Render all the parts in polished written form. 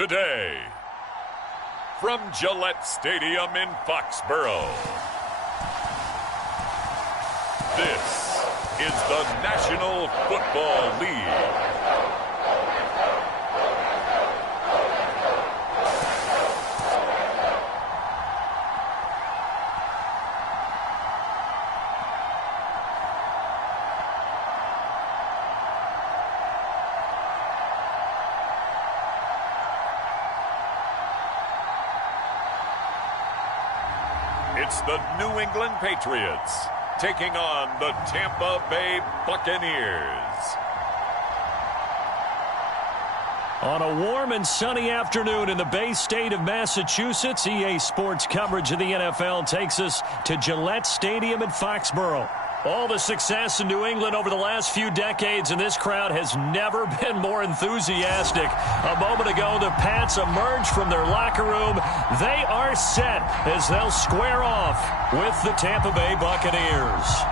today. From Gillette Stadium in Foxborough, this is the National Football League. It's the New England Patriots taking on the Tampa Bay Buccaneers. On a warm and sunny afternoon in the Bay State of Massachusetts, EA Sports coverage of the NFL takes us to Gillette Stadium in Foxborough. All the success in New England over the last few decades, and this crowd has never been more enthusiastic. A moment ago, the Pats emerged from their locker room. They are set as they'll square off with the Tampa Bay Buccaneers.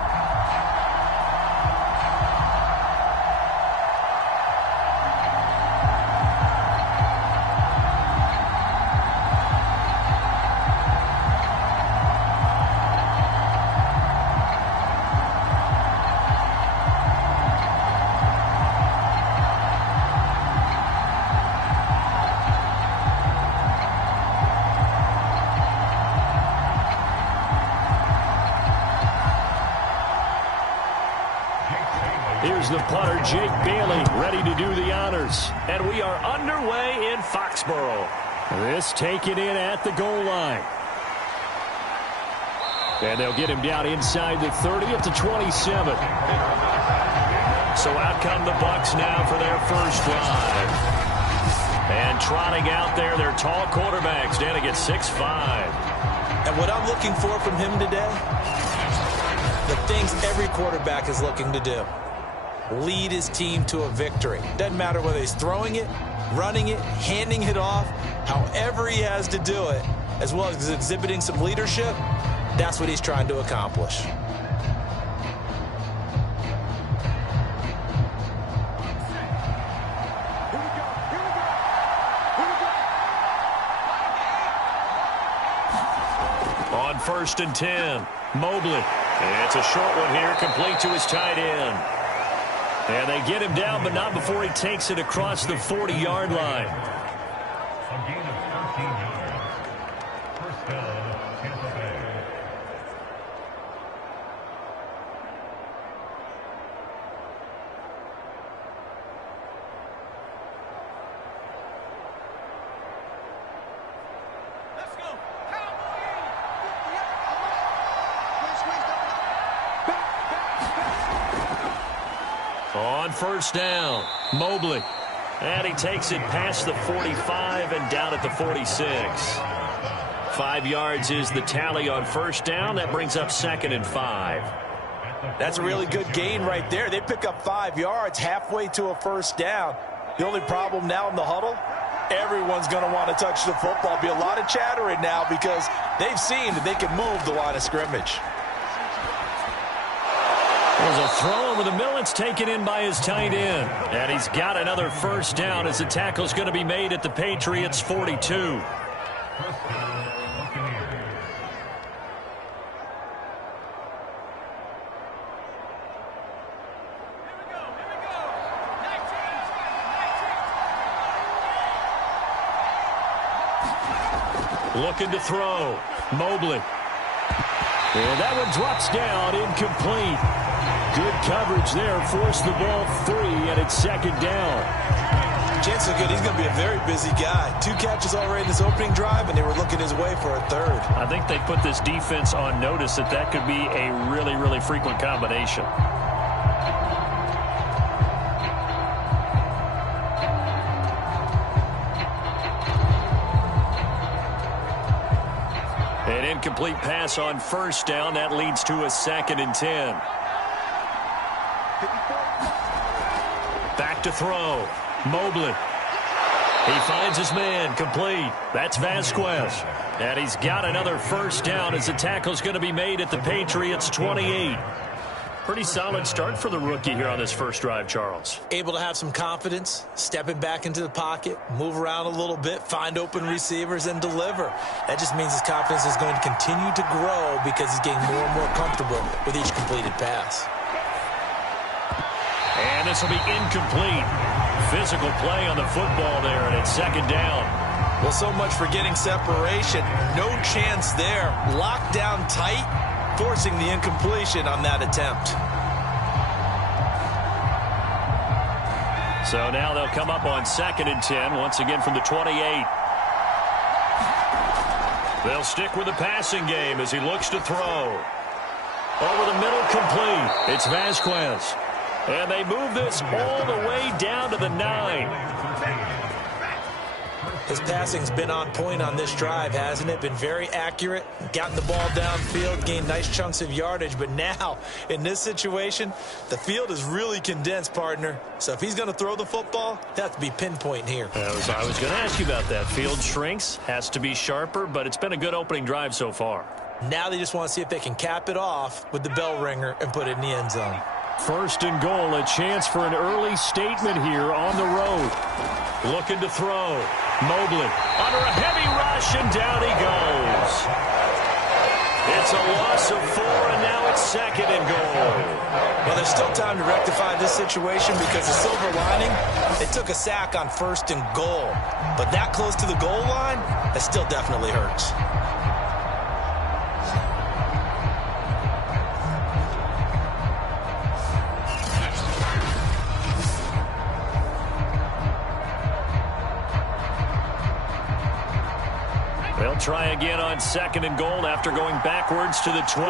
Here's the punter, Jake Bailey, ready to do the honors. And we are underway in Foxborough. This taken in at the goal line. And they'll get him down inside the 30 at the 27. So out come the Bucs now for their first drive. And trotting out there, their tall quarterbacks standing at 6'5". And what I'm looking for from him today, the things every quarterback is looking to do. Lead his team to a victory. Doesn't matter whether he's throwing it, running it, handing it off, however he has to do it, as well as exhibiting some leadership, that's what he's trying to accomplish. On 1st and 10, Mobley. It's a short one here, complete to his tight end. And they get him down, but not before he takes it across the 40-yard line. A gain of 13 yards. First down, Tampa Bay. Let's go. On 1st down, Mobley. And he takes it past the 45 and down at the 46. 5 yards is the tally on 1st down. That brings up 2nd and 5. That's a really good gain right there. They pick up 5 yards halfway to a first down. The only problem now in the huddle, everyone's going to want to touch the football. Be a lot of chattering now because they've seen that they can move the line of scrimmage. There's a throw over the middle. It's taken in by his tight end. And he's got another first down as the tackle's going to be made at the Patriots' 42. Looking to throw. Mobley. And that one drops down, incomplete. Good coverage there, forced the ball free, and it's 2nd down. Chances are good he's going to be a very busy guy. 2 catches already in this opening drive, and they were looking his way for a 3rd. I think they put this defense on notice that could be a really, really frequent combination. An incomplete pass on 1st down. That leads to a 2nd and 10. Back to throw. Mobley. He finds his man, complete. That's Vasquez. And he's got another first down as the tackle's going to be made at the Patriots' 28. Pretty solid start for the rookie here on this first drive, Charles. Able to have some confidence, stepping back into the pocket, move around a little bit, find open receivers, and deliver. That just means his confidence is going to continue to grow because he's getting more and more comfortable with each completed pass. And this will be incomplete. Physical play on the football there, and it's second down. Well, so much for getting separation. No chance there. Locked down tight, forcing the incompletion on that attempt. So now they'll come up on 2nd and 10, once again from the 28. They'll stick with the passing game as he looks to throw. Over the middle, complete. It's Vasquez. And they move this all the way down to the 9. His passing's been on point on this drive, hasn't it? Been very accurate, gotten the ball downfield, gained nice chunks of yardage. But now, in this situation, the field is really condensed, partner. So if he's going to throw the football, that has to be pinpoint here. I was going to ask you about that. Field shrinks, has to be sharper, but it's been a good opening drive so far. Now they just want to see if they can cap it off with the bell ringer and put it in the end zone. 1st and goal, a chance for an early statement here on the road. Looking to throw. Mobley under a heavy rush, and down he goes. It's a loss of 4, and now it's 2nd and goal. Well, there's still time to rectify this situation because the silver lining, they took a sack on 1st and goal. But that close to the goal line, that still definitely hurts. They'll try again on 2nd and goal after going backwards to the 12.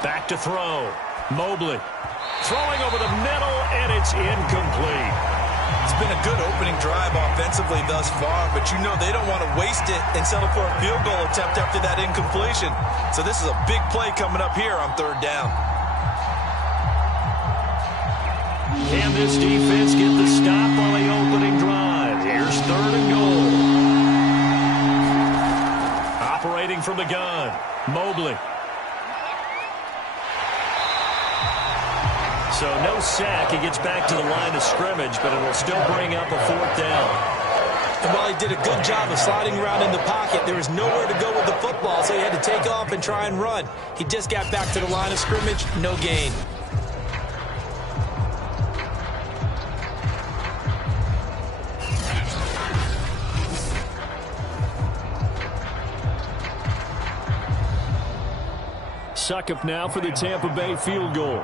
Back to throw. Mobley throwing over the middle, and it's incomplete. It's been a good opening drive offensively thus far, but you know they don't want to waste it and settle for a field goal attempt after that incompletion. So this is a big play coming up here on 3rd down. Can this defense get the stop on the opening drive? Here's 3rd and goal. Operating from the gun, Mobley. So no sack. He gets back to the line of scrimmage, but it'll still bring up a 4th down. And while he did a good job of sliding around in the pocket, there was nowhere to go with the football, so he had to take off and try and run. He just got back to the line of scrimmage, no gain. Suckup now for the Tampa Bay field goal.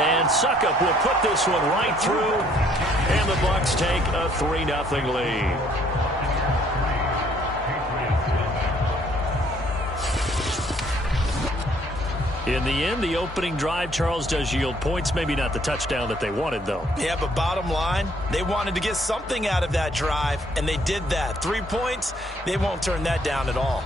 And Suckup will put this one right through, and the Bucs take a 3-0 lead. In the end, the opening drive, Charles, does yield points. Maybe not the touchdown that they wanted, though. Yeah, but bottom line, they wanted to get something out of that drive, and they did that. 3 points, they won't turn that down at all.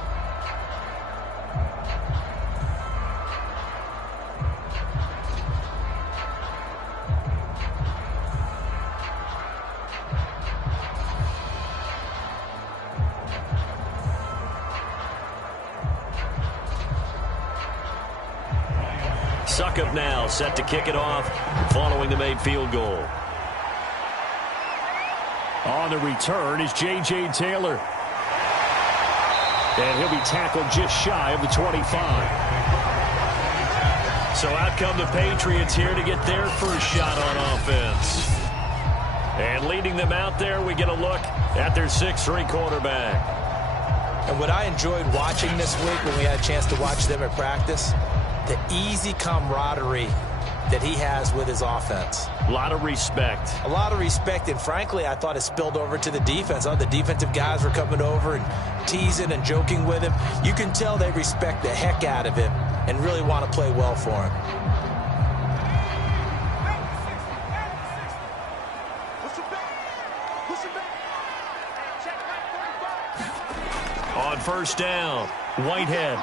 Suckup now set to kick it off following the made field goal. On the return is J.J. Taylor. And he'll be tackled just shy of the 25. So out come the Patriots here to get their first shot on offense. And leading them out there, we get a look at their 6'3" quarterback. And what I enjoyed watching this week when we had a chance to watch them at practice, the easy camaraderie that he has with his offense. A lot of respect. A lot of respect, and frankly, I thought it spilled over to the defense. The defensive guys were coming over and teasing and joking with him. You can tell they respect the heck out of him and really want to play well for him. On 1st down, Whitehead.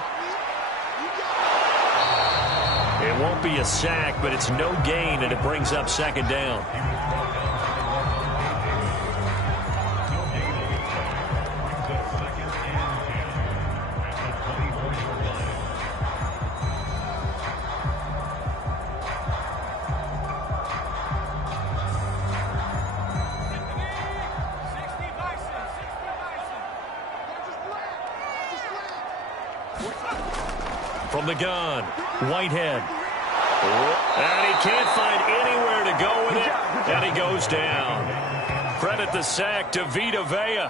It won't be a sack, but it's no gain, and it brings up 2nd down. From the gun, Whitehead. And he can't find anywhere to go with it, and he goes down. Credit the sack to Vita Vea.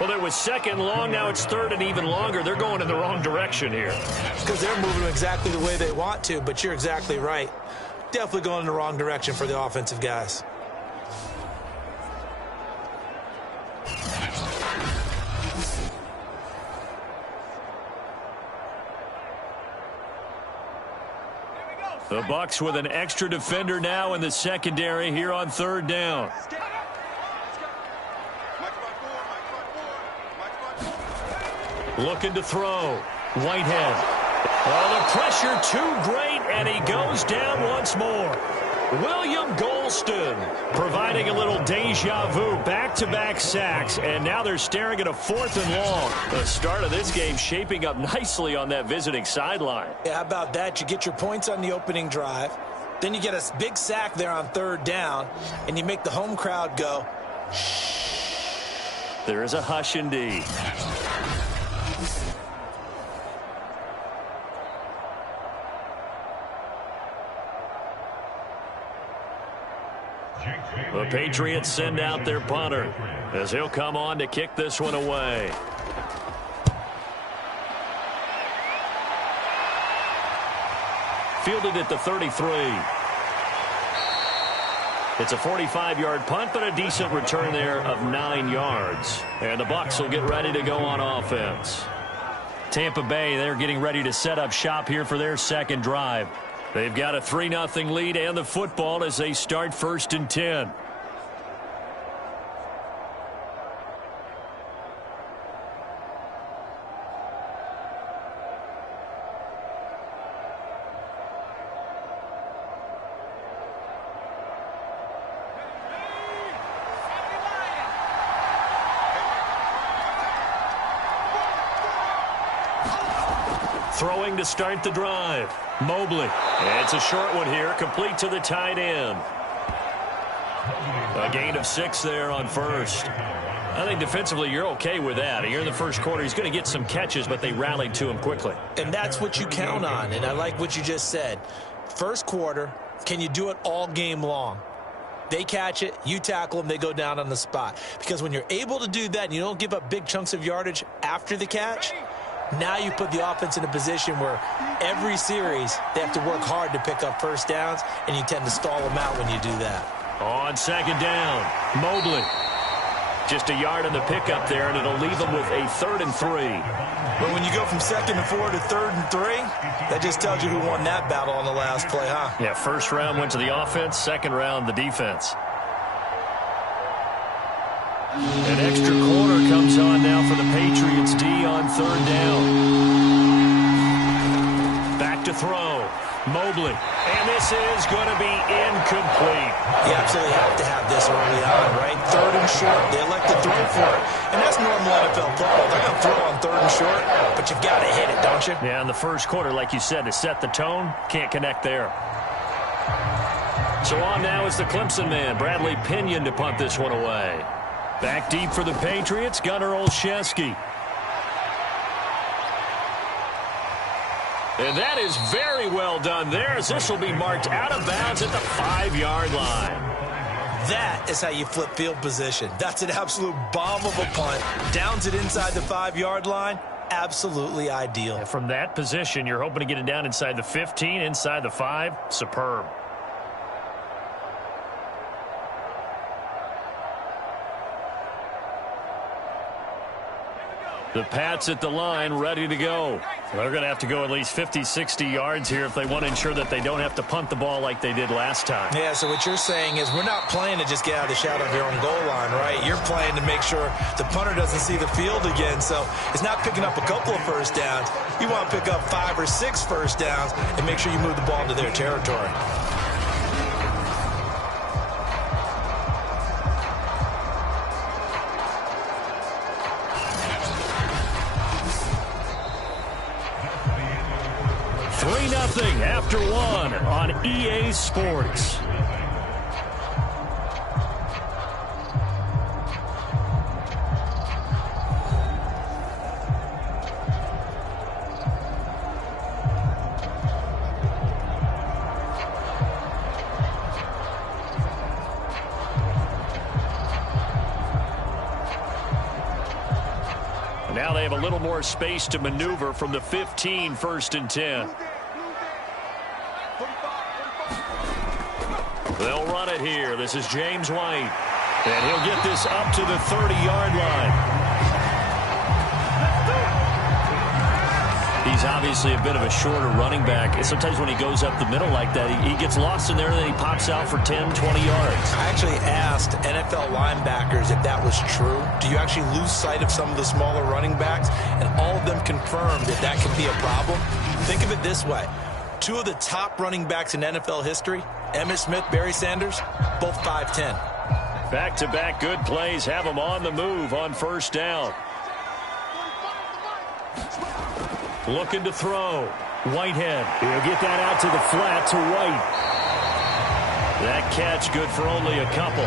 Well, it was second long, now it's third and even longer. They're going in the wrong direction here. Because they're moving exactly the way they want to, but you're exactly right. Definitely going in the wrong direction for the offensive guys. The Bucs with an extra defender now in the secondary here on third down. Looking to throw. Whitehead. Oh, the pressure too great, and he goes down once more. William Golston providing a little deja vu, back-to-back sacks, and now they're staring at a 4th and long. The start of this game shaping up nicely on that visiting sideline. Yeah, how about that? You get your points on the opening drive, then you get a big sack there on third down, and you make the home crowd go, shh. There is a hush indeed. The Patriots send out their punter as he'll come on to kick this one away. Fielded at the 33. It's a 45-yard punt, but a decent return there of 9 yards. And the Bucs will get ready to go on offense. Tampa Bay, they're getting ready to set up shop here for their second drive. They've got a 3-0 lead and the football as they start 1st and 10. Throwing to start the drive. Mobley. It's a short one here, complete to the tight end. A gain of 6 there on first. I think defensively you're okay with that. Here in the first quarter, he's going to get some catches, but they rallied to him quickly. And that's what you count on, and I like what you just said. First quarter, can you do it all game long? They catch it, you tackle them, they go down on the spot. Because when you're able to do that and you don't give up big chunks of yardage after the catch, now you put the offense in a position where every series they have to work hard to pick up first downs, and you tend to stall them out when you do that. On second down, Mobley. Just a yard on the pickup there, and it'll leave them with a 3rd and 3. But when you go from 2nd and 4 to 3rd and 3, that just tells you who won that battle on the last play, huh? Yeah, first round went to the offense, second round the defense. An extra corner comes on now for the Patriots D on 3rd down. Back to throw. Mobley. And this is going to be incomplete. You absolutely have to have this early on, right? 3rd and short. They elect to throw for it. And that's normal NFL football. They're going to throw on 3rd and short, but you've got to hit it, don't you? Yeah, in the first quarter, like you said, to set the tone, can't connect there. So on now is the Clemson man, Bradley Pinion, to punt this one away. Back deep for the Patriots, Gunnar Olszewski. And that is very well done there, as this will be marked out of bounds at the 5-yard line. That is how you flip field position. That's an absolute bomb of a punt. Downs it inside the 5-yard line. Absolutely ideal. And from that position, you're hoping to get it down inside the 15, inside the 5. Superb. The Pats at the line, ready to go. They're going to have to go at least 50, 60 yards here if they want to ensure that they don't have to punt the ball like they did last time. Yeah, so what you're saying is we're not playing to just get out of the shadow of your own goal line, right? You're playing to make sure the punter doesn't see the field again. So it's not picking up a couple of first downs. You want to pick up 5 or 6 first downs and make sure you move the ball into their territory. After 1 on EA Sports. Now they have a little more space to maneuver from the 15, 1st and 10. They'll run it here. This is James White. And he'll get this up to the 30-yard line. He's obviously a bit of a shorter running back. And sometimes when he goes up the middle like that, he gets lost in there and then he pops out for 10, 20 yards. I actually asked NFL linebackers if that was true. Do you actually lose sight of some of the smaller running backs? And all of them confirmed that that can be a problem. Think of it this way. 2 of the top running backs in NFL history, Emmitt Smith, Barry Sanders, both 5'10". Back-to-back good plays have him on the move on 1st down. Looking to throw. Whitehead. He'll get that out to the flat to White. That catch good for only a couple.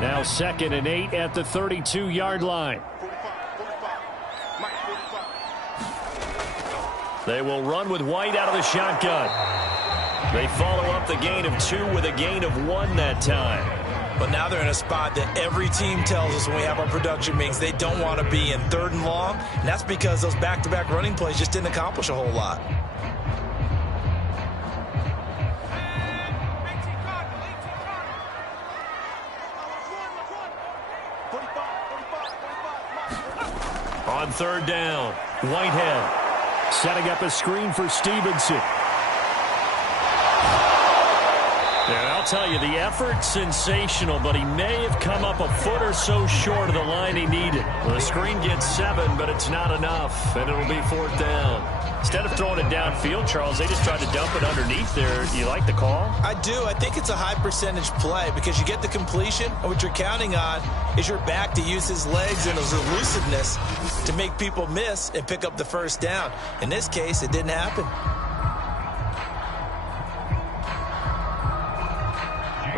Now 2nd and 8 at the 32-yard line. They will run with White out of the shotgun. They follow up the gain of 2 with a gain of 1 that time. But now they're in a spot that every team tells us when we have our production meetings they don't want to be in 3rd and long. And that's because those back-to-back running plays just didn't accomplish a whole lot. On 3rd down, Whitehead setting up a screen for Stevenson. And I'll tell you, the effort's sensational, but he may have come up a foot or so short of the line he needed. Well, the screen gets 7, but it's not enough, and it'll be 4th down. Instead of throwing it downfield, Charles, they just tried to dump it underneath there. You like the call? I do. I think it's a high-percentage play because you get the completion, and what you're counting on is your back to use his legs and his elusiveness to make people miss and pick up the 1st down. In this case, it didn't happen.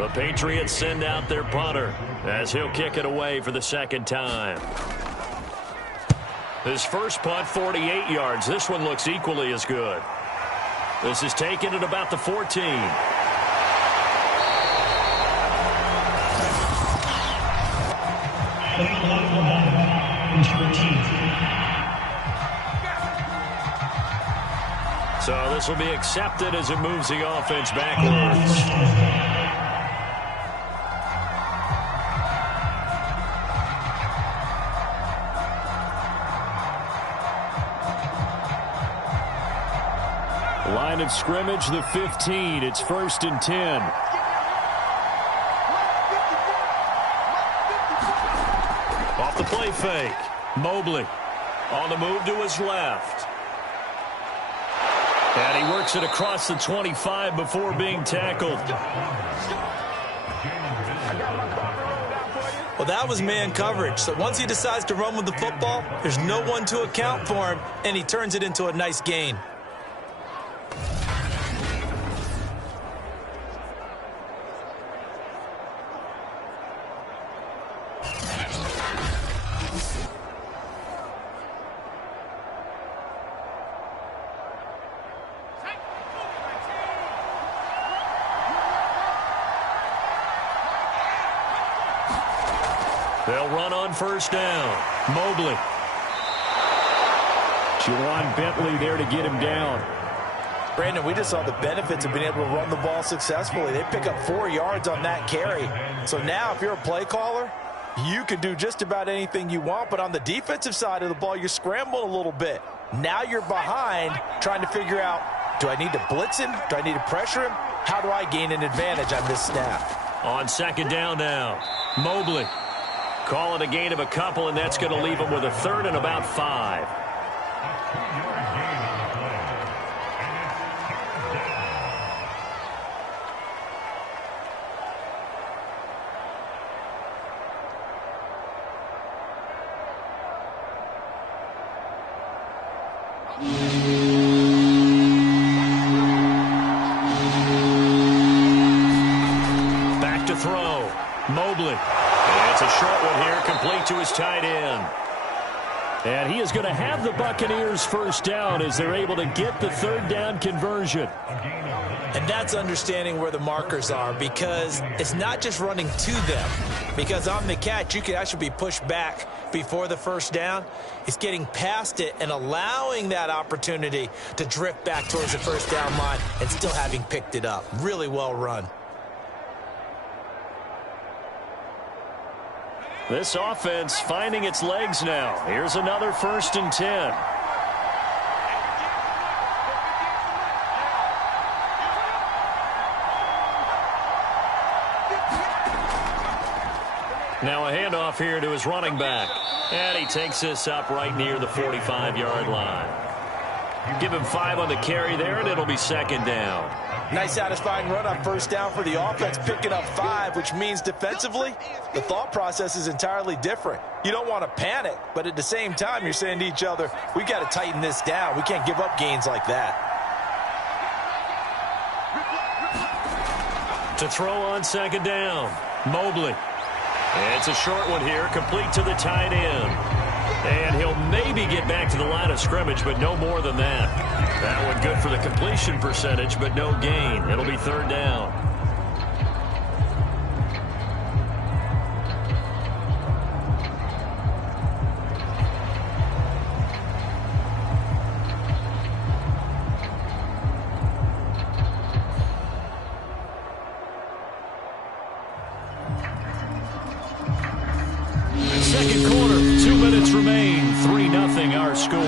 The Patriots send out their punter as he'll kick it away for the 2nd time. His first punt, 48 yards. This one looks equally as good. This is taken at about the 14. So this will be accepted as it moves the offense backwards. Line of scrimmage, the 15. It's 1st and 10. Off the play fake. Mobley on the move to his left. And he works it across the 25 before being tackled. Well, that was man coverage. So once he decides to run with the football, there's no one to account for him, and he turns it into a nice gain. They'll run on 1st down. Mobley. Juwan Bentley there to get him down. Brandon, we just saw the benefits of being able to run the ball successfully. They pick up 4 yards on that carry. So now if you're a play caller, you can do just about anything you want. But on the defensive side of the ball, you're scrambling a little bit. Now you're behind trying to figure out, do I need to blitz him? Do I need to pressure him? How do I gain an advantage on this snap? On 2nd down now, Mobley. Call it a gain of a couple, and that's going to leave him with a 3rd and about 5. Back to throw. Mobley. And it's a short one here, complete to his tight end. And he is going to have the Buccaneers first down as they're able to get the third down conversion. And that's understanding where the markers are, because it's not just running to them. Because on the catch, you can actually be pushed back before the first down. It's getting past it and allowing that opportunity to drift back towards the first down line and still having picked it up. Really well run. This offense finding its legs now. Here's another 1st and 10. Now a handoff here to his running back. And he takes this up right near the 45-yard line. Give him 5 on the carry there, and it'll be 2nd down. Nice satisfying run on first down for the offense, picking up 5, which means defensively, the thought process is entirely different. You don't want to panic, but at the same time, you're saying to each other, we got to tighten this down. We can't give up gains like that. To throw on 2nd down, Mobley. It's a short one here, complete to the tight end. And he'll maybe get back to the line of scrimmage, but no more than that. That one good for the completion percentage, but no gain. It'll be 3rd down. Second quarter, 2 minutes remain, 3-0 our score.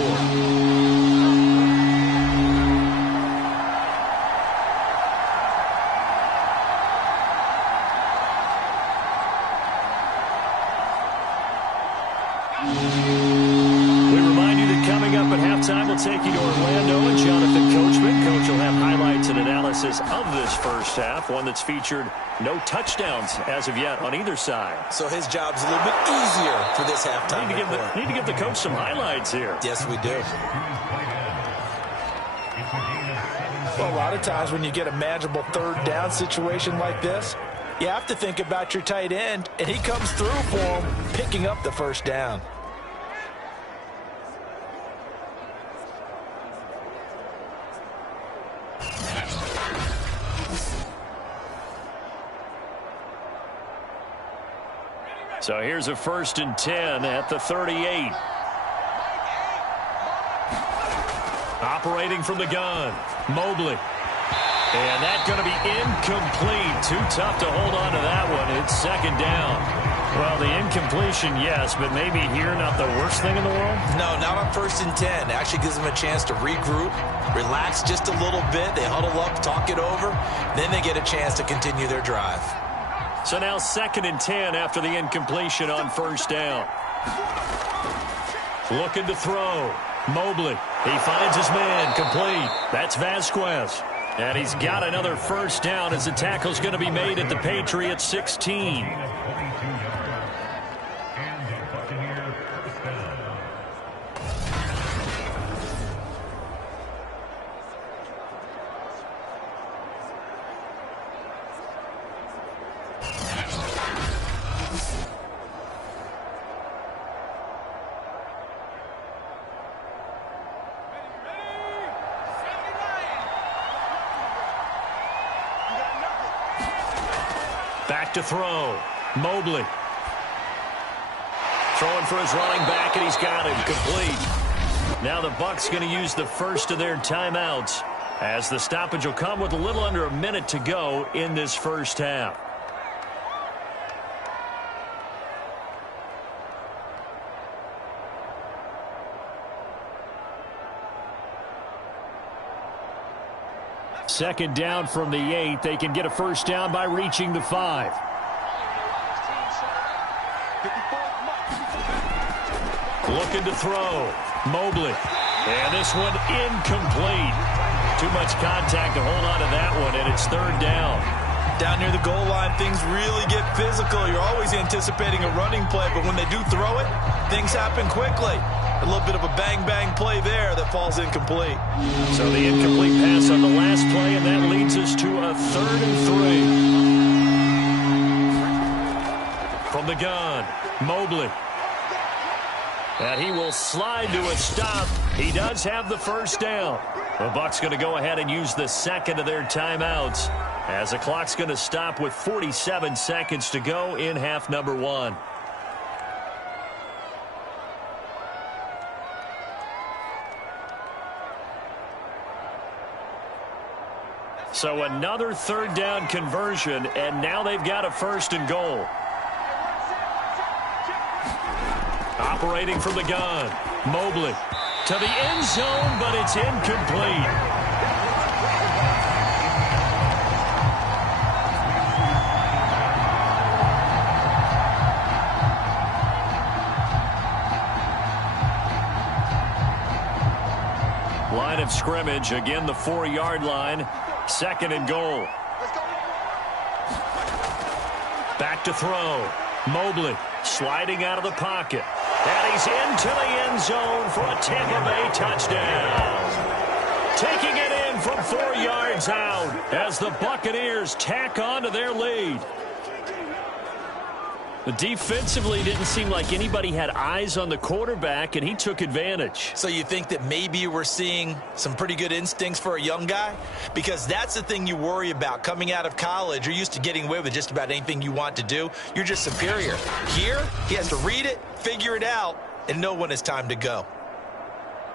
We remind you that coming up at halftime, we'll take you to Orlando and Jonathan Coachman. Coach will have highlights and analysis of this first half, one that's featured no touchdowns as of yet on either side. So his job's a little bit easier for this halftime. Need to give the coach some highlights here. Yes, we do. Well, a lot of times when you get a manageable 3rd down situation like this, you have to think about your tight end, and he comes through for him, picking up the first down. So here's a 1st and 10 at the 38. Operating from the gun, Mobley. And that's going to be incomplete. Too tough to hold on to that one. It's 2nd down. Well, the incompletion, yes, but maybe here not the worst thing in the world? No, not on 1st and 10. Actually gives them a chance to regroup, relax just a little bit. They huddle up, talk it over. Then they get a chance to continue their drive. So now 2nd and 10 after the incompletion on 1st down. Looking to throw. Mobley. He finds his man. Complete. That's Vasquez. And he's got another 1st down as the tackle's going to be made at the Patriots 16. Back to throw. Mobley. Throwing for his running back, and he's got him. Complete. Now the Bucs going to use the first of their timeouts as the stoppage will come with a little under a minute to go in this first half. Second down from the 8. They can get a first down by reaching the 5. Looking to throw. Mobley. And this one incomplete. Too much contact to hold on to that one, and it's 3rd down. Down near the goal line, things really get physical. You're always anticipating a running play, but when they do throw it, things happen quickly. A little bit of a bang-bang play there that falls incomplete. So the incomplete pass on the last play, and that leads us to a 3rd and 3. From the gun, Mobley. And he will slide to a stop. He does have the first down. The Bucs going to go ahead and use the second of their timeouts as the clock's going to stop with 47 seconds to go in half number 1. So another third down conversion, and now they've got a first and goal. Operating from the gun, Mobley to the end zone, but it's incomplete. Line of scrimmage, again the 4-yard line. Second and goal. Back to throw. Mobley sliding out of the pocket. And he's into the end zone for a Tampa Bay touchdown. Taking it in from 4 yards out as the Buccaneers tack on to their lead. But defensively, it didn't seem like anybody had eyes on the quarterback, and he took advantage. So you think that maybe we're seeing some pretty good instincts for a young guy? Because that's the thing you worry about. Coming out of college, you're used to getting away with just about anything you want to do. You're just superior. Here, he has to read it, figure it out, and know when it's time to go.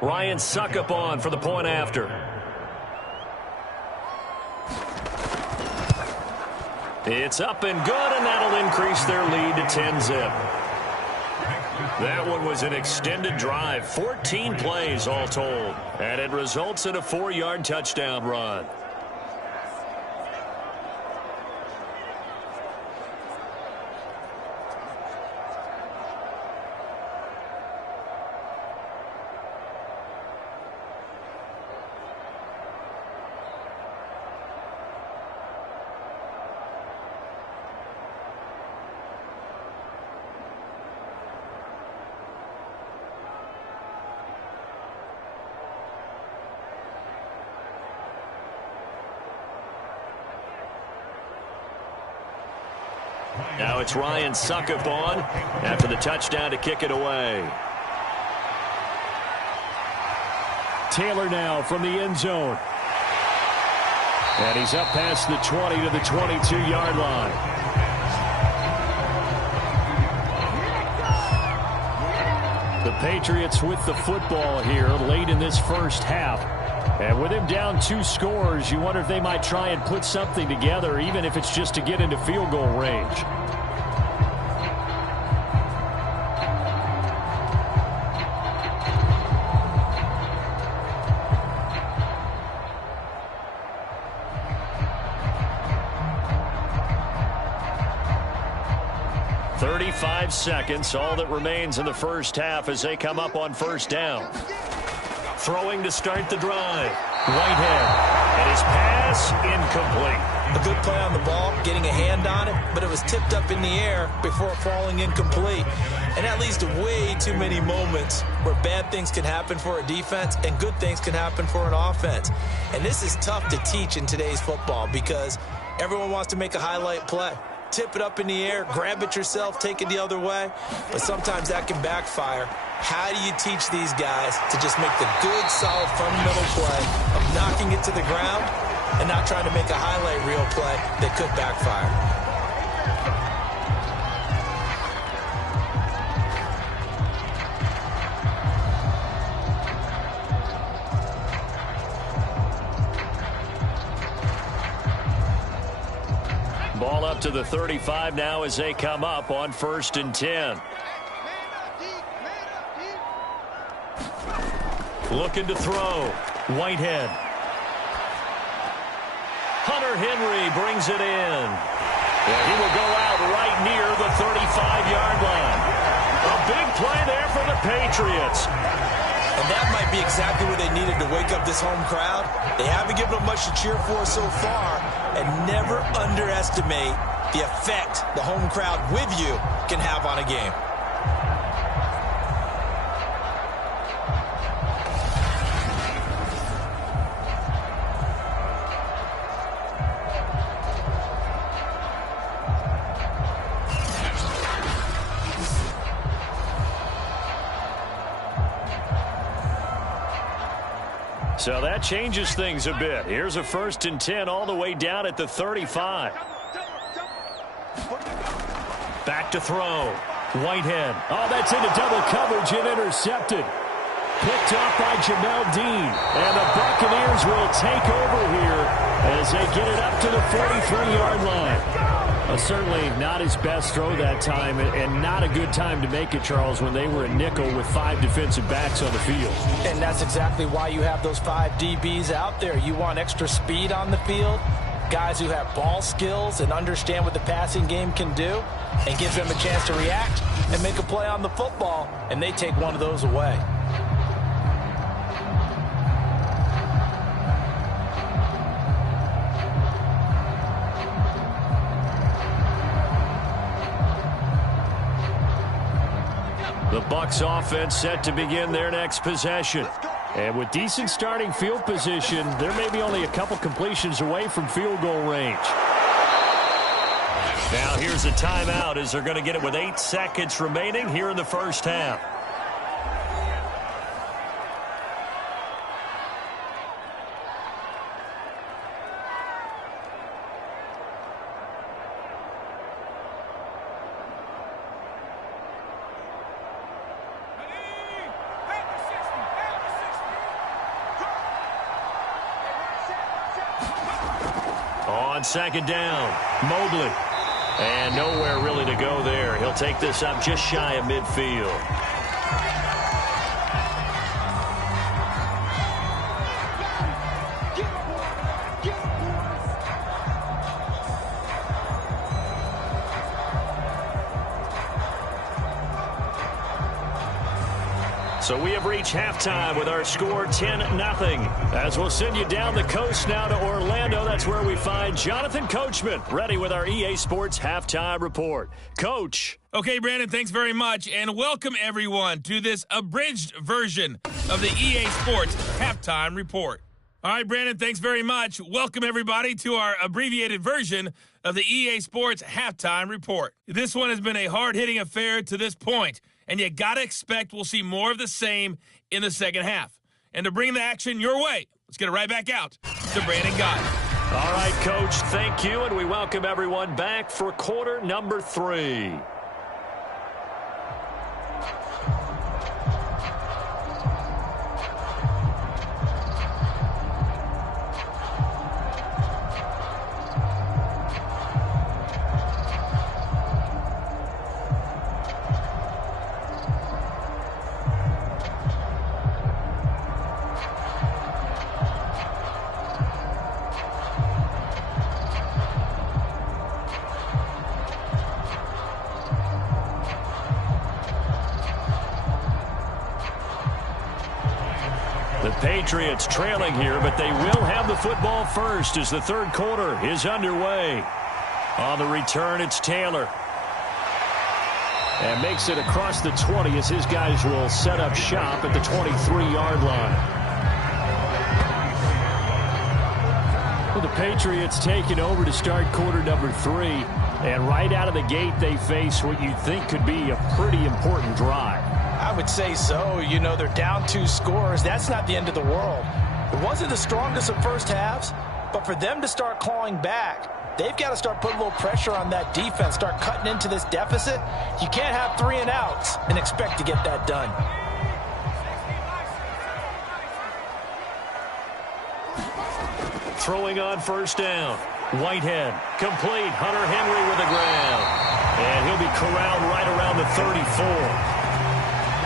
Ryan Suckup on for the point after. It's up and good, and that'll increase their lead to 10-zip. That one was an extended drive, 14 plays all told, and it results in a 4-yard touchdown run. Now it's Ryan Suckup on after the touchdown to kick it away. Taylor now from the end zone. And he's up past the 20 to the 22-yard line. The Patriots with the football here late in this first half. And with him down 2 scores, you wonder if they might try and put something together, even if it's just to get into field goal range. Five seconds, all that remains in the first half as they come up on first down. Throwing to start the drive. Whitehead, and his pass incomplete. A good play on the ball, getting a hand on it, but it was tipped up in the air before falling incomplete. And that leads to way too many moments where bad things can happen for a defense and good things can happen for an offense. And this is tough to teach in today's football because everyone wants to make a highlight play. Tip it up in the air, grab it yourself, take it the other way. But sometimes that can backfire. How do you teach these guys to just make the good, solid, fundamental play of knocking it to the ground and not trying to make a highlight reel play that could backfire? Ball up to the 35 now as they come up on 1st and 10. Looking to throw. Whitehead. Hunter Henry brings it in. Yeah, he will go out right near the 35-yard line. A big play there for the Patriots. And that might be exactly what they needed to wake up this home crowd. They haven't given them much to cheer for so far. And never underestimate the effect the home crowd with you can have on a game. So that changes things a bit. Here's a 1st and 10 all the way down at the 35. Back to throw. Whitehead. Oh, that's into double coverage and intercepted. Picked off by Jamel Dean. And the Buccaneers will take over here as they get it up to the 43-yard line. Certainly not his best throw that time, and not a good time to make it, Charles, when they were a nickel with 5 defensive backs on the field. And that's exactly why you have those 5 DBs out there. You want extra speed on the field, guys who have ball skills and understand what the passing game can do, and gives them a chance to react and make a play on the football, and they take one of those away. The Bucs offense set to begin their next possession. And with decent starting field position, they're maybe only a couple completions away from field goal range. Now here's a timeout as they're going to get it with 8 seconds remaining here in the first half. On 2nd down, Mobley. And nowhere really to go there. He'll take this up just shy of midfield. So we have reached halftime with our score 10-0. As we'll send you down the coast now to Orlando, that's where we find Jonathan Coachman, ready with our EA Sports Halftime Report. Coach. Okay, Brandon, thanks very much, and welcome everyone to this abridged version of the EA Sports Halftime Report. All right, Brandon, thanks very much. Welcome everybody to our abbreviated version of the EA Sports Halftime Report. This one has been a hard-hitting affair to this point, and you got to expect we'll see more of the same in the second half. And to bring the action your way, let's get it right back out to Brandon Gott. All right, Coach, thank you, and we welcome everyone back for quarter number 3. Patriots trailing here, but they will have the football first as the third quarter is underway. On the return, it's Taylor. And makes it across the 20 as his guys will set up shop at the 23-yard line. Well, the Patriots taking over to start quarter number 3. And right out of the gate, they face what you think could be a pretty important drive. I would say so. You know, they're down 2 scores. That's not the end of the world. It wasn't the strongest of first halves, but for them to start clawing back, they've got to start putting a little pressure on that defense, start cutting into this deficit. You can't have 3 and outs and expect to get that done. Throwing on first down. Whitehead, complete. Hunter Henry with the ground. And he'll be corralled right around the 34.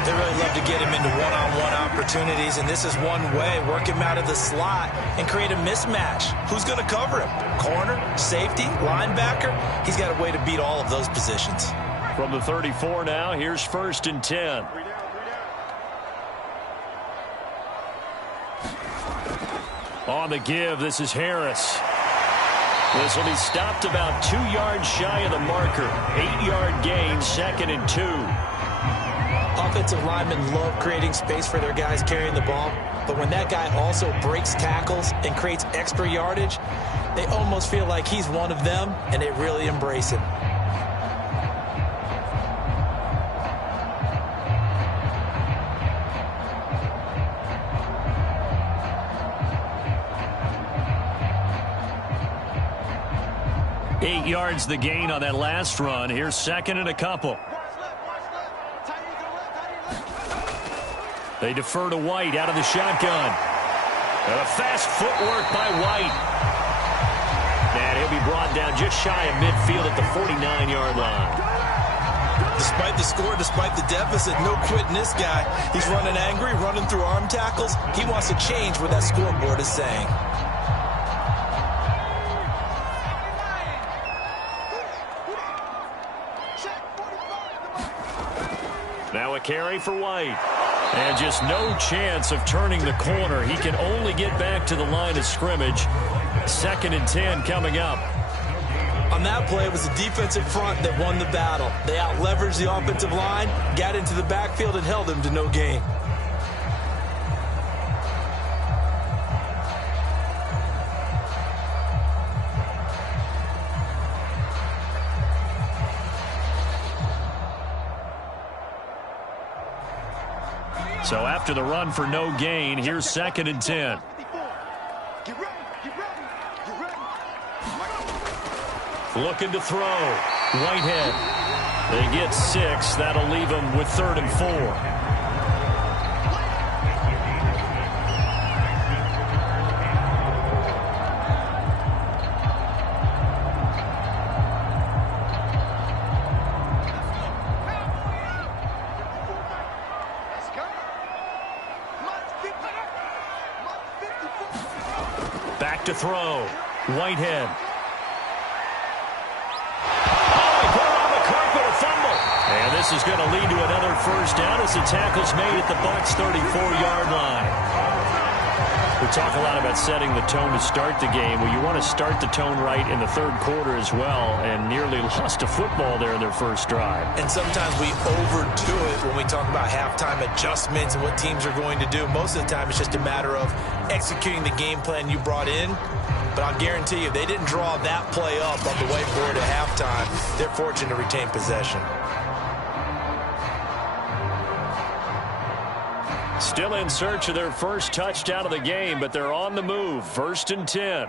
They really love to get him into one-on-one opportunities, and this is one way. Work him out of the slot and create a mismatch. Who's going to cover him? Corner, safety, linebacker? He's got a way to beat all of those positions. From the 34 now, here's 1st and 10. On the give, this is Harris. This will be stopped about 2 yards shy of the marker. 8-yard gain, 2nd and 2. Offensive linemen love creating space for their guys carrying the ball, but when that guy also breaks tackles and creates extra yardage, they almost feel like he's one of them, and they really embrace him. 8 yards the gain on that last run. Here's second and a couple. They defer to White out of the shotgun. And a fast footwork by White. And he'll be brought down just shy of midfield at the 49-yard line. Despite the score, despite the deficit, no quitting this guy. He's running angry, running through arm tackles. He wants to change what that scoreboard is saying. Now a carry for White. And just no chance of turning the corner. He can only get back to the line of scrimmage. 2nd and 10 coming up. On that play, it was the defensive front that won the battle. They out-leveraged the offensive line, got into the backfield, and held him to no gain. So after the run for no gain, here's 2nd and 10. Looking to throw. Whitehead. They get 6. That'll leave them with 3rd and 4. Back to throw. Whitehead. And this is going to lead to another first down as the tackle's made at the Bucs' 34-yard line. We talk a lot about setting the tone to start the game. Well, you want to start the tone right in the 3rd quarter as well, and nearly lost a football there in their first drive. And sometimes we overdo it when we talk about halftime adjustments and what teams are going to do. Most of the time, it's just a matter of executing the game plan you brought in. But I'll guarantee you, if they didn't draw that play up on the whiteboard at halftime, they're fortunate to retain possession. Still in search of their first touchdown of the game, but they're on the move. 1st and 10.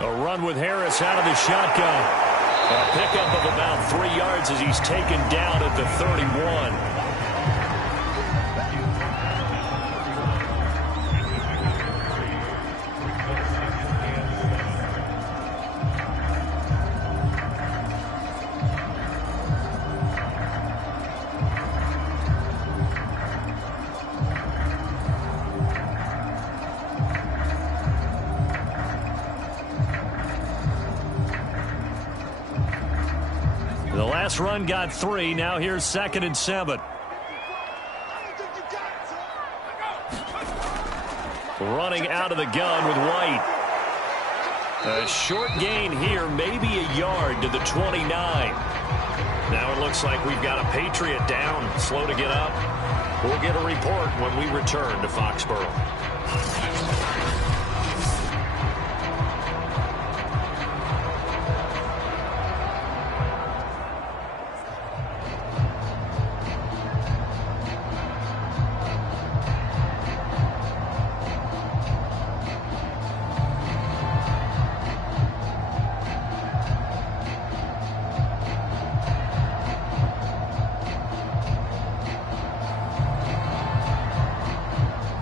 A run with Harris out of the shotgun. A pickup of about 3 yards as he's taken down at the 31. The last run got 3. Now here's 2nd and 7. Running out of the gun with White. A short gain here, maybe a yard to the 29. Now it looks like we've got a Patriot down, slow to get up. We'll get a report when we return to Foxborough.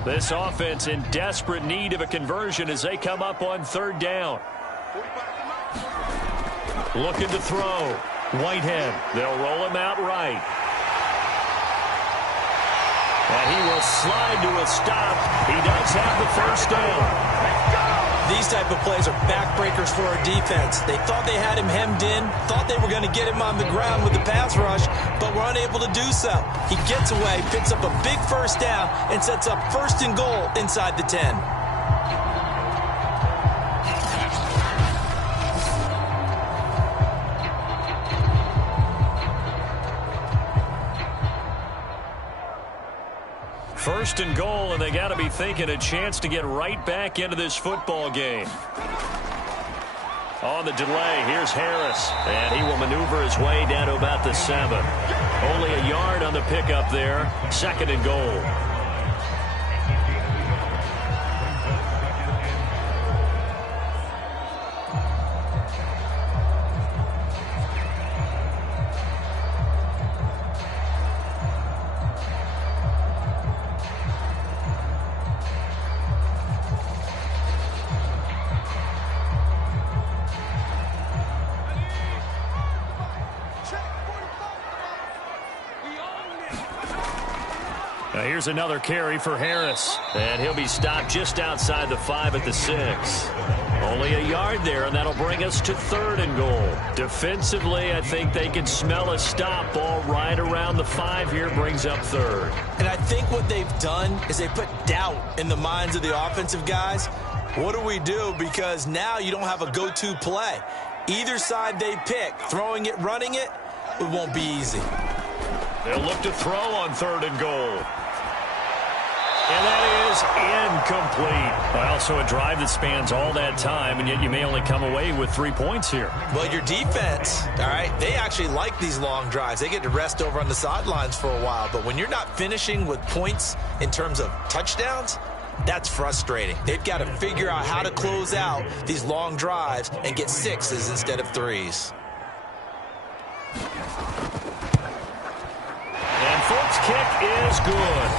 This offense in desperate need of a conversion as they come up on 3rd down. Looking to throw. Whitehead. They'll roll him out right. And he will slide to a stop. He does have the first down. These type of plays are backbreakers for our defense. They thought they had him hemmed in, thought they were going to get him on the ground with the pass rush, but were unable to do so. He gets away, picks up a big first down, and sets up 1st and goal inside the 10. First and goal, and they got to be thinking a chance to get right back into this football game. On the delay, here's Harris, and he will maneuver his way down to about the 7. Only a yard on the pickup there. 2nd and goal. here's another carry for Harris. And he'll be stopped just outside the 5 at the 6. Only a yard there, and that'll bring us to 3rd and goal. Defensively, I think they can smell a stop. Ball right around the 5 here brings up 3rd. And I think what they've done is they put doubt in the minds of the offensive guys. What do we do? Because now you don't have a go-to play. Either side they pick, throwing it, running it, it won't be easy. They'll look to throw on 3rd and goal. And that is incomplete. Well, so a drive that spans all that time, and yet you may only come away with 3 points here. Well, your defense, all right, they actually like these long drives. They get to rest over on the sidelines for a while. But when you're not finishing with points in terms of touchdowns, that's frustrating. They've got to figure out how to close out these long drives and get 6s instead of 3s. And Folk's kick is good.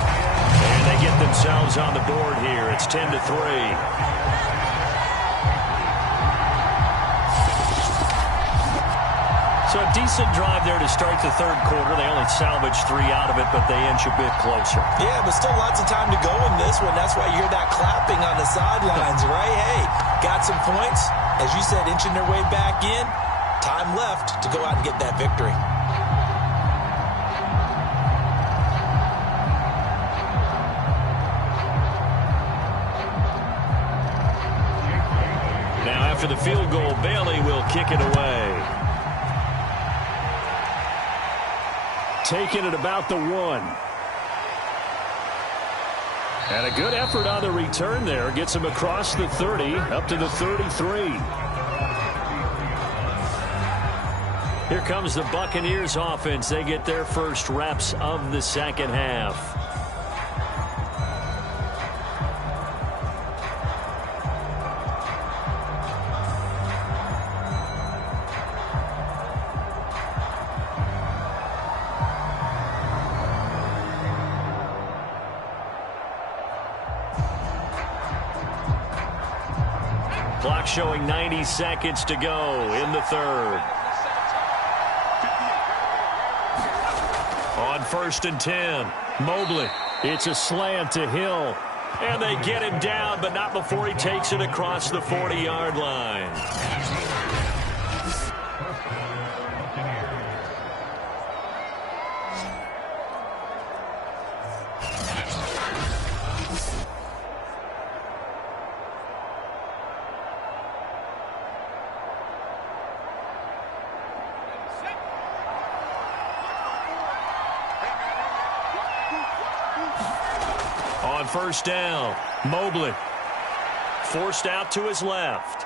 And they get themselves on the board here. It's 10-3. So a decent drive there to start the 3rd quarter. They only salvaged 3 out of it, but they inch a bit closer. Yeah, but still lots of time to go in this one. That's why you hear that clapping on the sidelines, right? Hey, got some points. As you said, inching their way back in. Time left to go out and get that victory. Now after the field goal, Bailey will kick it away. Taking it about the 1. And a good effort on the return there. Gets him across the 30, up to the 33. Here comes the Buccaneers offense. They get their first reps of the 2nd half. Clock showing 90 seconds to go in the 3rd. On 1st and 10, Mobley. It's a slant to Hill. And they get him down, but not before he takes it across the 40-yard line. On 1st down, Mobley forced out to his left.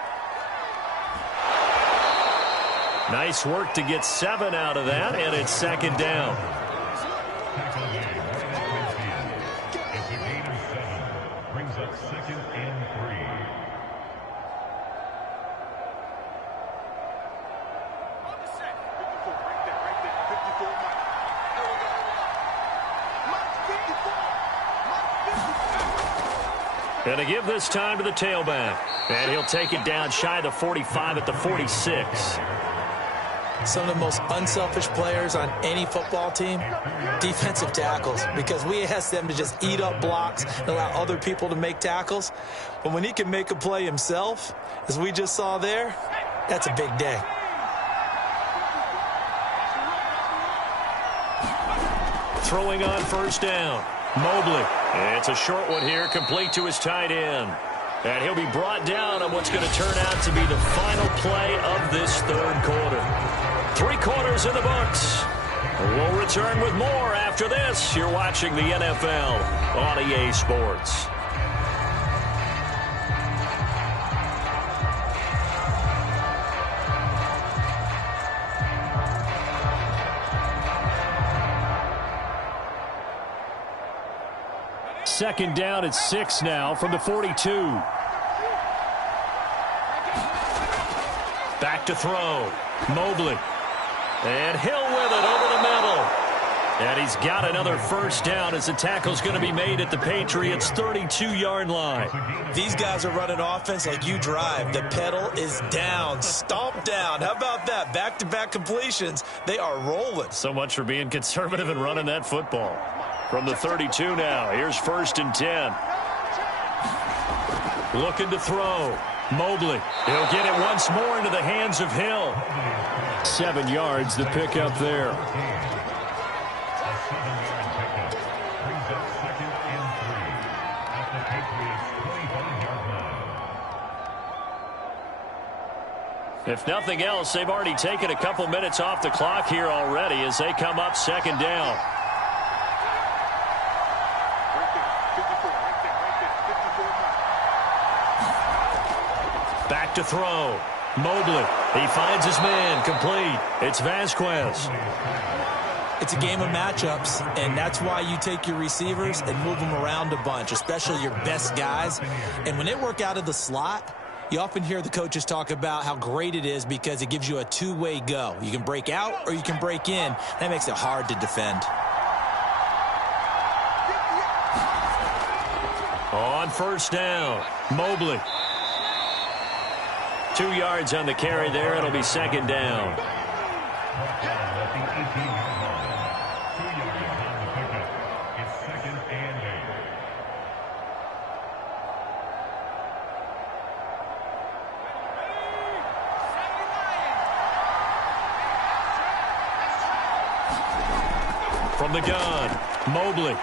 Nice work to get 7 out of that, and it's 2nd down. Tackle game. It's a gain of 7. Brings up 2nd and 3. And to give this time to the tailback. And he'll take it down shy of the 45 at the 46. Some of the most unselfish players on any football team, defensive tackles, because we ask them to just eat up blocks and allow other people to make tackles. But when he can make a play himself, as we just saw there, that's a big day. Throwing on 1st down, Mobley. It's a short one here, complete to his tight end. And he'll be brought down on what's going to turn out to be the final play of this 3rd quarter. 3 quarters in the books. We'll return with more after this. You're watching the NFL on EA Sports. Second down at 6 now from the 42. Back to throw. Mobley. And Hill with it over the middle. And he's got another 1st down as the tackle's going to be made at the Patriots' 32-yard line. These guys are running offense like you drive. The pedal is down, stomped down. How about that? Back-to-back completions. They are rolling. So much for being conservative and running that football. From the 32 now, here's 1st and 10. Looking to throw. Mobley. He'll get it once more into the hands of Hill. 7 yards the pickup there. A 7-yard pickup brings up 2nd and 3 at the Patriots' 25-yard line. If nothing else, they've already taken a couple minutes off the clock here already as they come up 2nd down. Back to throw. Mobley. He finds his man. Complete. It's Vasquez. It's a game of matchups, and that's why you take your receivers and move them around a bunch, especially your best guys. And when they work out of the slot, you often hear the coaches talk about how great it is because it gives you a two-way go. You can break out or you can break in. That makes it hard to defend. On 1st down, Mobley. 2 yards on the carry there. It'll be 2nd down. It's 2nd and 8. From the gun, Mobley.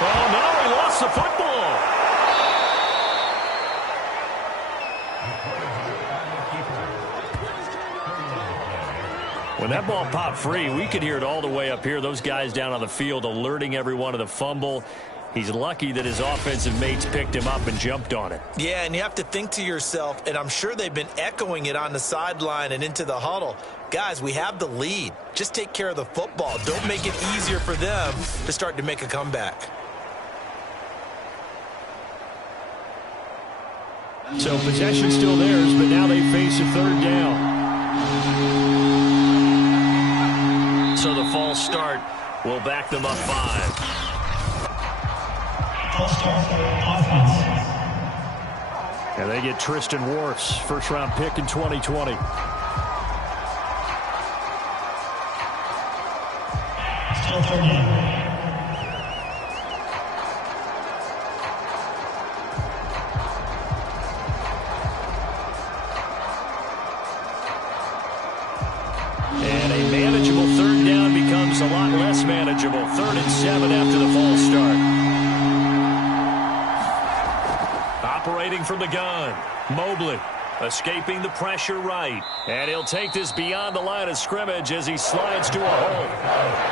Oh, no, he lost the football. When that ball popped free, we could hear it all the way up here. Those guys down on the field alerting everyone of the fumble. He's lucky that his offensive mates picked him up and jumped on it. Yeah, and you have to think to yourself, and I'm sure they've been echoing it on the sideline and into the huddle. Guys, we have the lead. Just take care of the football. Don't make it easier for them to start to make a comeback. So possession still theirs, but now they face a 3rd down. So the false start will back them up 5. And they get Tristan Wirfs, 1st-round pick in 2020. Still 30. And a manageable 3rd down becomes a lot less manageable. 3rd and 7 after the false start. Operating from the gun, Mobley escaping the pressure right. And he'll take this beyond the line of scrimmage as he slides to a hole.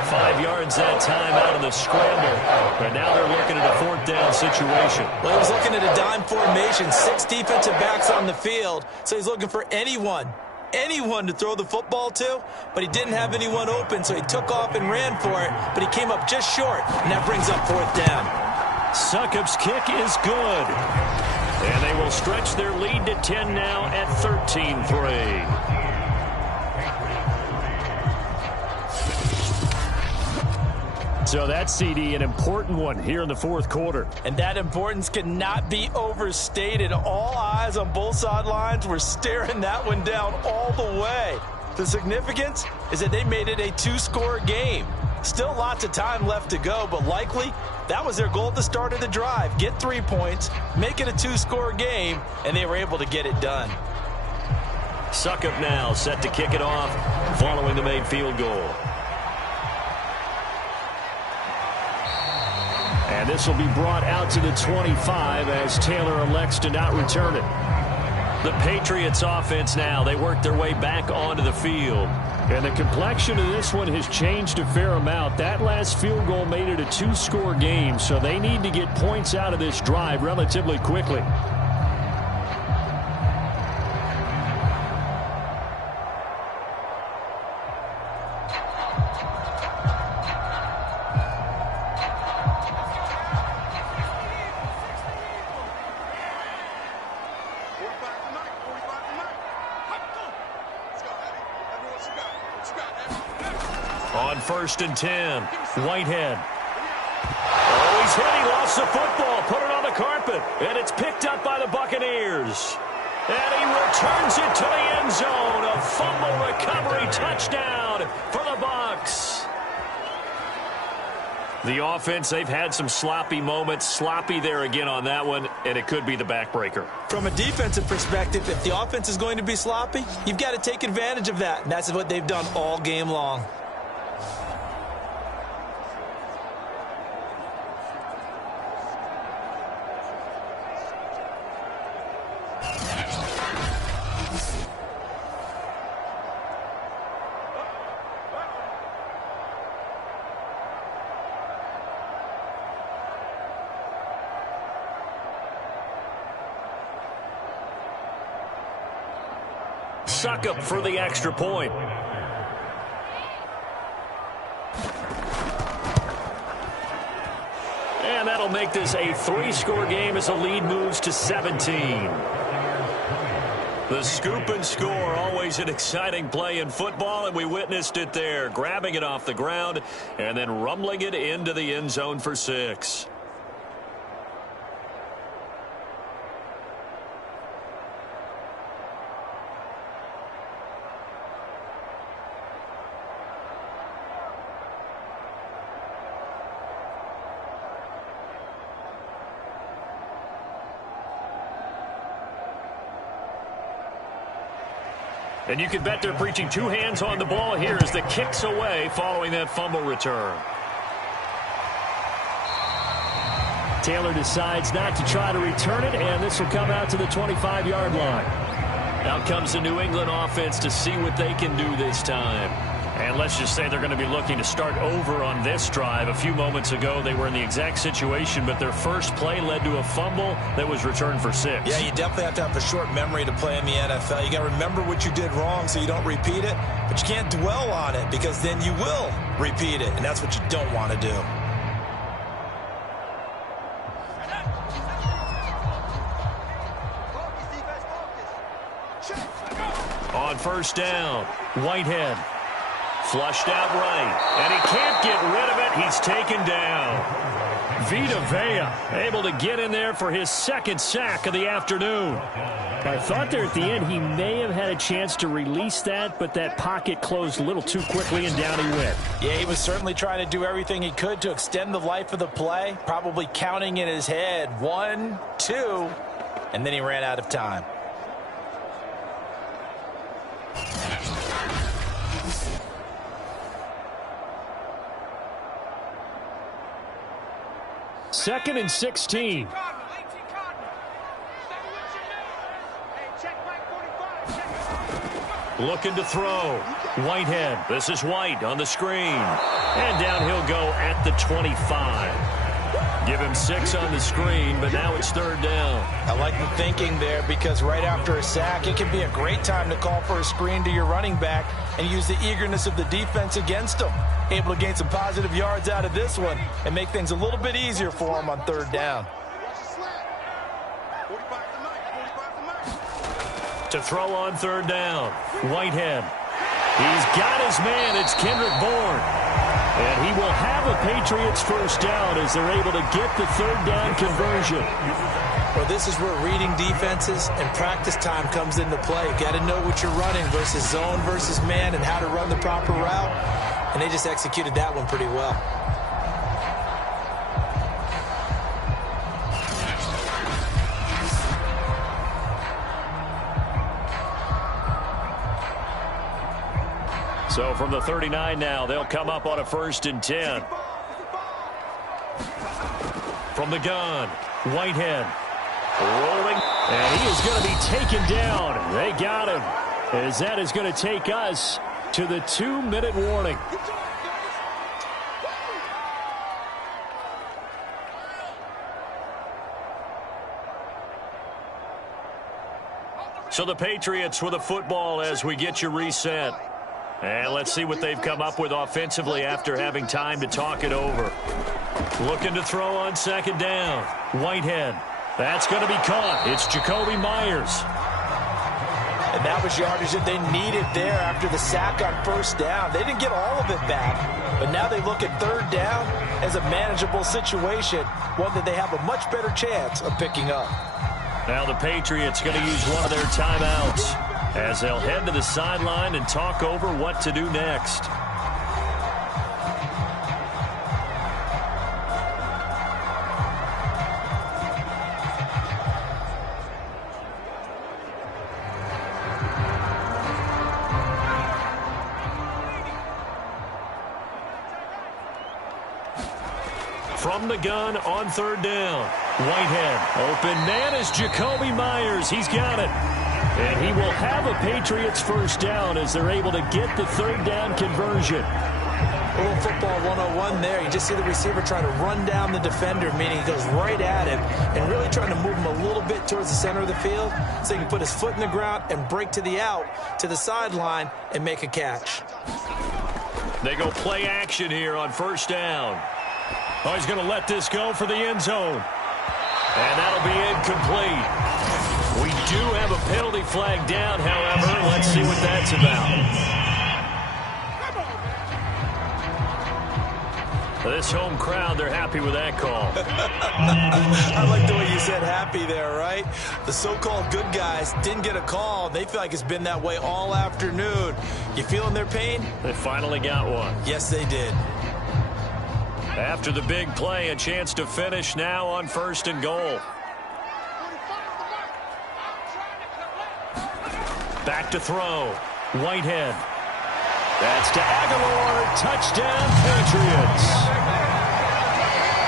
5 yards that time out of the scramble. But now they're looking at a 4th down situation. Well, he was looking at a dime formation, 6 defensive backs on the field. So he's looking for anyone to throw the football to, but he didn't have anyone open, so he took off and ran for it, but he came up just short, and that brings up 4th down. Succop's kick is good. And they will stretch their lead to 10 now at 13-3. So that CD, an important one here in the 4th quarter. And that importance cannot be overstated. All eyes on both sidelines were staring that one down all the way. The significance is that they made it a 2-score game. Still lots of time left to go, but likely that was their goal at the start of the drive. Get 3 points, make it a 2-score game, and they were able to get it done. Succop now set to kick it off following the made field goal. And this will be brought out to the 25 as Taylor elects to not return it. The Patriots offense now, they work their way back onto the field. And the complexion of this one has changed a fair amount. That last field goal made it a 2-score game, so they need to get points out of this drive relatively quickly. On 1st and 10, Whitehead. Oh, he's hit. He lost the football. Put it on the carpet. And it's picked up by the Buccaneers. And he returns it to the end zone. A fumble recovery touchdown for the Bucs. The offense, they've had some sloppy moments. Sloppy there again on that one, and it could be the backbreaker. From a defensive perspective, if the offense is going to be sloppy, you've got to take advantage of that, and that's what they've done all game long. Suckup for the extra point. And that'll make this a 3-score game as the lead moves to 17. The scoop and score, always an exciting play in football, and we witnessed it there, grabbing it off the ground and then rumbling it into the end zone for 6. And you can bet they're preaching 2 hands on the ball here as the kick's away following that fumble return. Taylor decides not to try to return it, and this will come out to the 25-yard line. Out comes the New England offense to see what they can do this time. And let's just say they're going to be looking to start over on this drive. A few moments ago, they were in the exact situation, but their first play led to a fumble that was returned for 6. Yeah, you definitely have to have a short memory to play in the NFL. You got to remember what you did wrong so you don't repeat it, but you can't dwell on it because then you will repeat it, and that's what you don't want to do. On first down, Whitehead. Flushed out right, and he can't get rid of it. He's taken down. Vita Vea able to get in there for his second sack of the afternoon. I thought there at the end he may have had a chance to release that, but that pocket closed a little too quickly, and down he went. Yeah, he was certainly trying to do everything he could to extend the life of the play, probably counting in his head 1, 2, and then he ran out of time. Second and 16. Looking to throw. Whitehead. This is White on the screen. And down he'll go at the 25. Give him 6 on the screen, but now it's third down. I like the thinking there because right after a sack, it can be a great time to call for a screen to your running back and use the eagerness of the defense against him. Able to gain some positive yards out of this one and make things a little bit easier for him on third down. To throw on third down, Whitehead. He's got his man. It's Kendrick Bourne. And he will have a Patriots first down as they're able to get the third down conversion. Well, this is where reading defenses and practice time comes into play. Got to know what you're running versus zone versus man and how to run the proper route. And they just executed that one pretty well. So from the 39 now, they'll come up on a 1st and 10. From the gun, Whitehead rolling, and he is going to be taken down. They got him, as that is going to take us to the 2-minute warning. So the Patriots with a football as we get you reset. And let's see what they've come up with offensively after having time to talk it over. Looking to throw on second down. Whitehead. That's going to be caught. It's Jacoby Myers. And that was yardage that they needed there after the sack on first down. They didn't get all of it back, but now they look at third down as a manageable situation, one that they have a much better chance of picking up. Now the Patriots going to use one of their timeouts as they'll head to the sideline and talk over what to do next. From the gun on 3rd down. Whitehead. Open man is Jacoby Myers. He's got it. And he will have a Patriots first down as they're able to get the 3rd down conversion. A little football 101 there. You just see the receiver trying to run down the defender, meaning he goes right at him and really trying to move him a little bit towards the center of the field so he can put his foot in the ground and break to the out, to the sideline, and make a catch. They go play action here on 1st down. Oh, he's going to let this go for the end zone. And that'll be incomplete. We do have a penalty flag down, however. Let's see what that's about. This home crowd, they're happy with that call. I like the way you said happy there, right? The so-called good guys didn't get a call. They feel like it's been that way all afternoon. You feeling their pain? They finally got one. Yes, they did. After the big play, a chance to finish now on 1st and goal. Back to throw. Whitehead. That's to Aguilar. Touchdown, Patriots.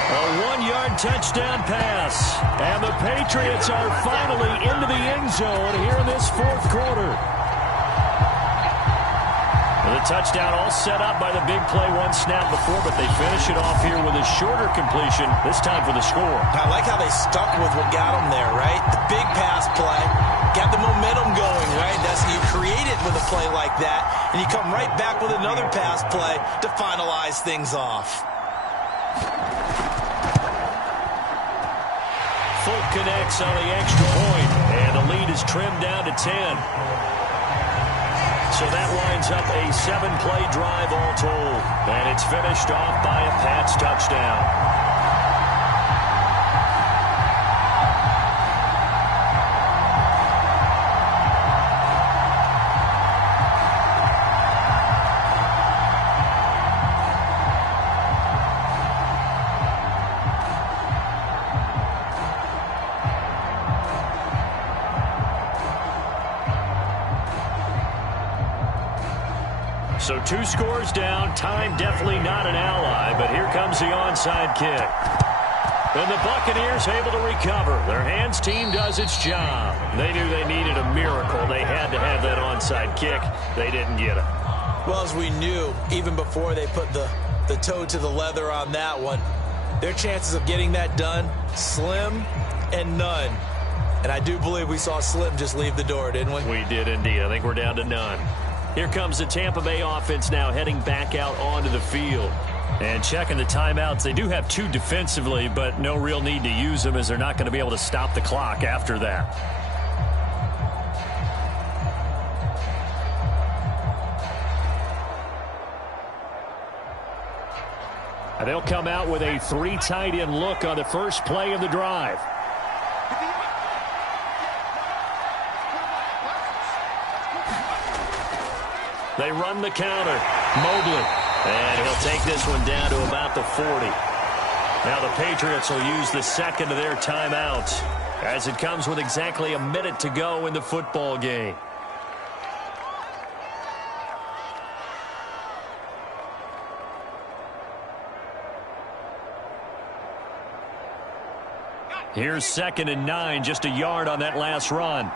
A 1-yard touchdown pass. And the Patriots are finally into the end zone here in this 4th quarter. The touchdown all set up by the big play one snap before, but they finish it off here with a shorter completion, this time for the score. I like how they stuck with what got them there, right? The big pass play, got the momentum going, right? That's you create it with a play like that, and you come right back with another pass play to finalize things off. Folk connects on the extra point, and the lead is trimmed down to 10. So that winds up a 7-play drive all told. And it's finished off by a Pats touchdown. So 2 scores down. Time definitely not an ally, but here comes the onside kick. And the Buccaneers able to recover. Their hands team does its job. They knew they needed a miracle. They had to have that onside kick. They didn't get it. Well, as we knew, even before they put the toe to the leather on that one, their chances of getting that done, slim and none. And I do believe we saw Slim just leave the door, didn't we? We did indeed. I think we're down to none. Here comes the Tampa Bay offense now heading back out onto the field. And checking the timeouts, they do have 2 defensively, but no real need to use them as they're not going to be able to stop the clock after that. And they'll come out with a 3 tight end look on the first play of the drive. They run the counter. Mobley. And he'll take this one down to about the 40. Now the Patriots will use the second of their timeouts as it comes with exactly a minute to go in the football game. Here's 2nd and 9, just a yard on that last run.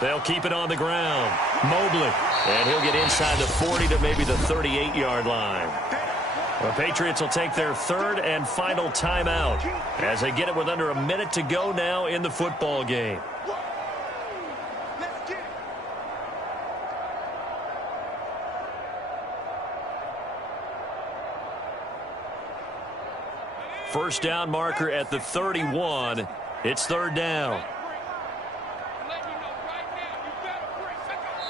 They'll keep it on the ground. Mobley. And he'll get inside the 40 to maybe the 38-yard line. The Patriots will take their 3rd and final timeout as they get it with under a minute to go now in the football game. First down marker at the 31. It's 3rd down.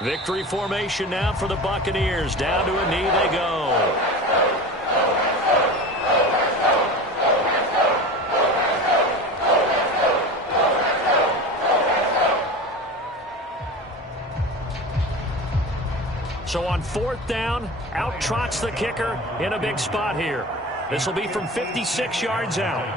Victory formation now for the Buccaneers. Down to a knee they go. So on 4th down, out trots the kicker in a big spot here. This will be from 56 yards out.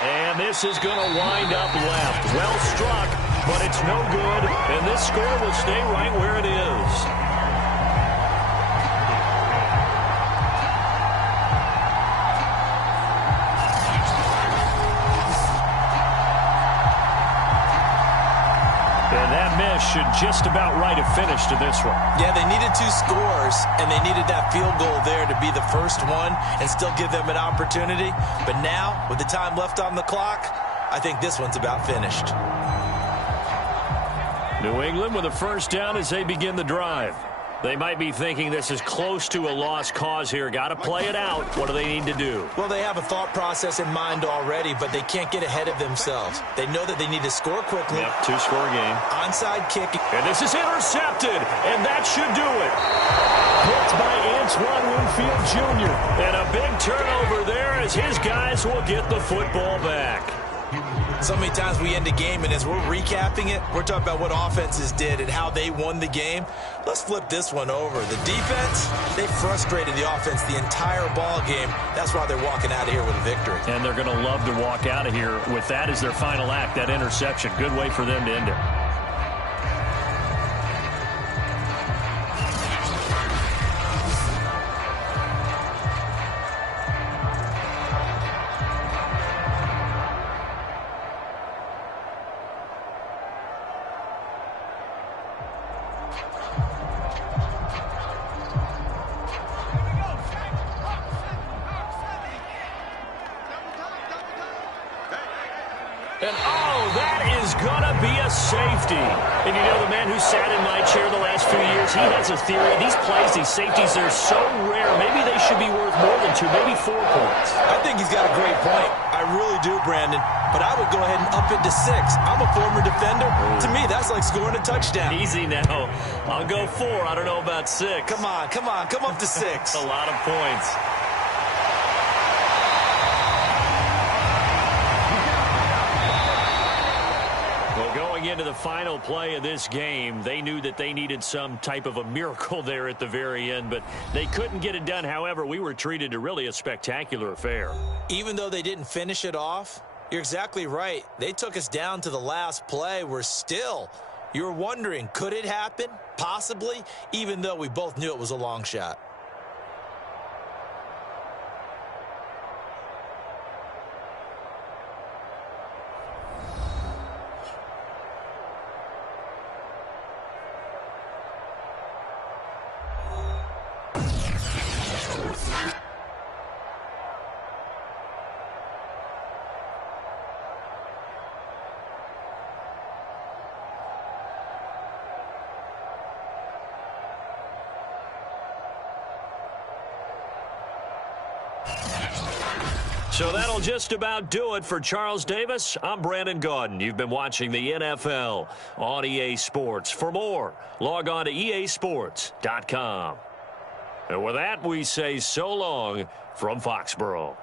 And this is going to wind up left. Well struck, but it's no good. And this score will stay right where it is. Should just about write a finish to this one. Yeah, they needed 2 scores, and they needed that field goal there to be the first one and still give them an opportunity. But now, with the time left on the clock, I think this one's about finished. New England with a first down as they begin the drive. They might be thinking this is close to a lost cause here. Got to play it out. What do they need to do? Well, they have a thought process in mind already, but they can't get ahead of themselves. They know that they need to score quickly. Yep, 2-score game. Onside kick. And this is intercepted, and that should do it. Picked by Antoine Winfield Jr. And a big turnover there as his guys will get the football back. So many times we end a game, and as we're recapping it, we're talking about what offenses did and how they won the game. Let's flip this one over. The defense, they frustrated the offense the entire ball game. That's why they're walking out of here with a victory. And they're going to love to walk out of here with that as their final act, that interception. Good way for them to end it. And, oh, that is going to be a safety. And you know, the man who sat in my chair the last few years, he has a theory. These plays, these safeties, they're so rare. Maybe they should be worth more than 2, maybe 4 points. I think he's got a great point. I really do, Brandon. But I would go ahead and up it to 6. I'm a former defender. To me, that's like scoring a touchdown. Easy now. I'll go 4. I don't know about 6. Come on. Come up to 6. A lot of points. Going into the final play of this game, they knew that they needed some type of a miracle there at the very end, but they couldn't get it done. However, we were treated to really a spectacular affair. Even though they didn't finish it off, you're exactly right. They took us down to the last play. You were wondering, could it happen? Possibly, even though we both knew it was a long shot. So that'll just about do it for Charles Davis. I'm Brandon Gaudin. You've been watching the NFL on EA Sports. For more, log on to easports.com. And with that, we say so long from Foxborough.